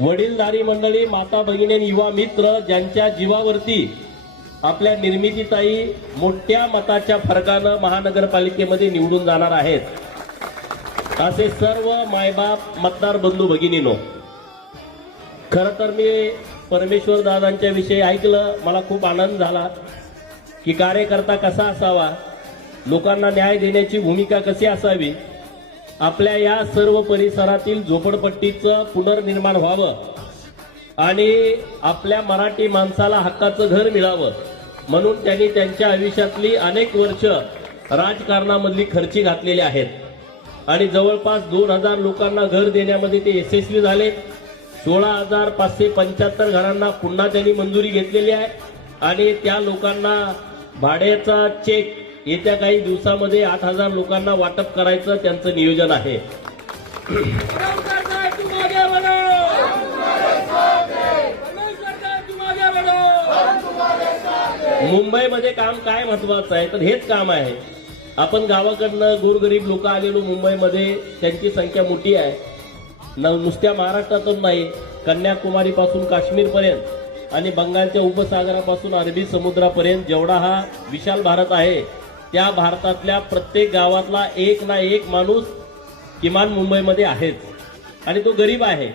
वडीलधारी मंडळी, माता भगिनी, युवा मित्र ज्यांच्या जीवावरती आपल्या निर्मितीताई मोठ्या मताच्या फरकानं महानगरपालिकेमध्ये निवडून जाणार आहेत, असे सर्व मायबाप मतदार बंधू भगिनीनो, खरं तर मी परमेश्वर दादांच्या विषयी ऐकलं, मला खूप आनंद झाला की कार्यकर्ता कसा असावा, लोकांना न्याय देण्याची भूमिका कशी असावी, आपल्या या सर्व परिसरातील झोपडपट्टीचं पुनर्निर्माण व्हावं आणि आपल्या मराठी माणसाला हक्काचं घर मिळावं म्हणून त्यांनी त्यांच्या आयुष्यातली अनेक वर्ष राजकारणामधली खर्ची घातलेली आहेत आणि जवळपास 2000 लोकांना घर देण्यामध्ये ते यशस्वी झाले। 16,575 घरांना पुन्हा त्यांनी मंजुरी घेतलेली आहे आणि त्या लोकांना भाड्याचा चेक येत्या काही दिवसामध्ये 8,000 लोकांना वाटप करायचं त्यांचं नियोजन आहे। मुंबईमध्ये काम काय महत्वाचं आहे तर हेच काम आहे। आपण गावाकडनं गोरगरीब लोक आलेलो मुंबईमध्ये त्यांची संख्या मोठी आहे, नुसत्या महाराष्ट्रातून नाही, कन्याकुमारी पासून काश्मीर पर्यंत आणि बंगालच्या उपसागरापासून अरबी समुद्रापर्यंत जेवढा हा विशाल भारत आहे त्या भारतातल्या प्रत्येक गावातला एक ना एक माणूस किमान मुंबईमध्ये आहेच आणि तो गरीब आहे।